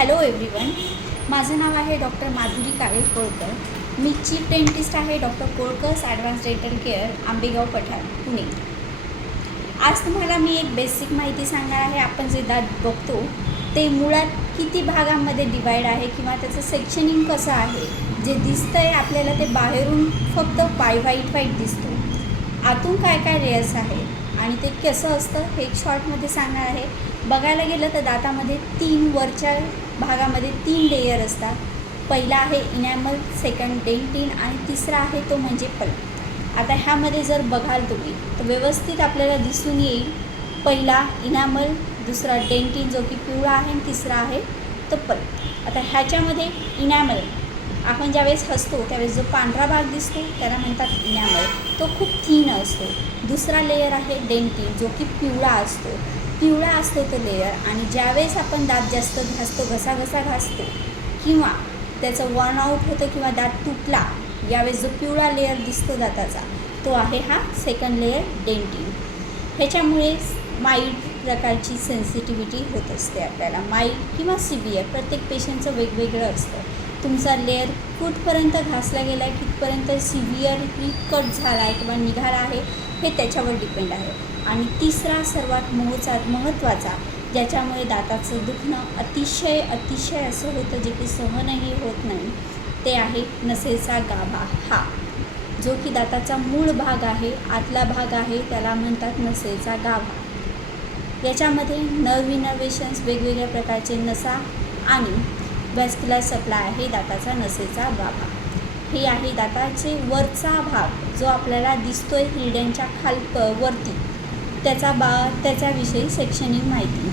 Hello everyone, माझं नाव आहे डॉक्टर माधुरी काळे कोळकर. मी चीफ डेंटिस्ट आहे doctor Kolkar's advance dental care, Ambegaon Pathar, Pune. आज तुम्हाला मी एक बेसिक माहिती सांगणार आहे. आपण जे दात बघतो ते मुळात किती भागांमध्ये डिवाईड आहे किंवा त्याचं सेक्शनिंग कसं आहे. जे दिसतं आहे आपल्याला ते बाहेरून फक्त व्हाईट दिसतो. आतून काय काय लेयर्स आहे आणि ते कसं असतं हे एक शॉर्टमध्ये सांगणार आहे. बघायला गेलं तर दातामध्ये वरच्या भागामध्ये 3 लेयर असतात. पहिला आहे इनॅमल, सेकंड डेंटिन आणि तिसरा आहे तो म्हणजे पल्प. आता ह्यामध्ये जर बघाल तुम्ही तर व्यवस्थित आपल्याला दिसून येईल. पहिला इनॅमल, दुसरा डेंटिन जो की पिवळा आहे आणि तिसरा आहे तो पल्प. आता ह्याच्यामध्ये इनॅमल आपण ज्यावेळेस हसतो त्यावेळेस जो पांढरा भाग दिसतो त्याला म्हणतात इनॅमल. तो खूप थीन असतो. दुसरा लेयर आहे डेंटिन जो की पिवळा असतो तो लेयर. आणि ज्यावेळेस आपण दात जास्त घासतो, घसा घासतो किंवा त्याचं वर्न आउट होतं किंवा दात तुटला, यावेळेस जो पिवळा लेयर दिसतो दाताचा तो आहे हा सेकंड लेयर डेंटिन. ह्याच्यामुळे माईल्ड प्रकारची सेन्सिटिव्हिटी होत असते आपल्याला. माईल्ड किंवा सिव्हिअर प्रत्येक पेशंटचं वेगवेगळं असतं. तुमचा लेयर कुठपर्यंत घासला गेला आहे, कितपर्यंत सिव्हिअरली कट झाला आहे किंवा निघाला आहे हे त्याच्यावर डिपेंड आहे. आणि तिसरा सर्वात महत्त्वाचा ज्याच्यामुळे दाताचं दुखणं अतिशय असं होतं जे की सहनही होत नाही, ते आहे नसेचा गाभा. हा जो की दाताचा मूळ भाग आहे, आतला भाग आहे, त्याला म्हणतात नसेचा गाभा. याच्यामध्ये नर्व्ह इनर्वेशन्स, वेगवेगळ्या प्रकारचे नसा आणि व्हॅस्क्युलर सप्लाय आहे दाताचा नसेचा गाभा. हे आहे दाताचे वरचा भाग जो आपल्याला दिसतोय हिरड्यांच्या वरती, त्याच्याविषयी सेक्शनिंग माहिती.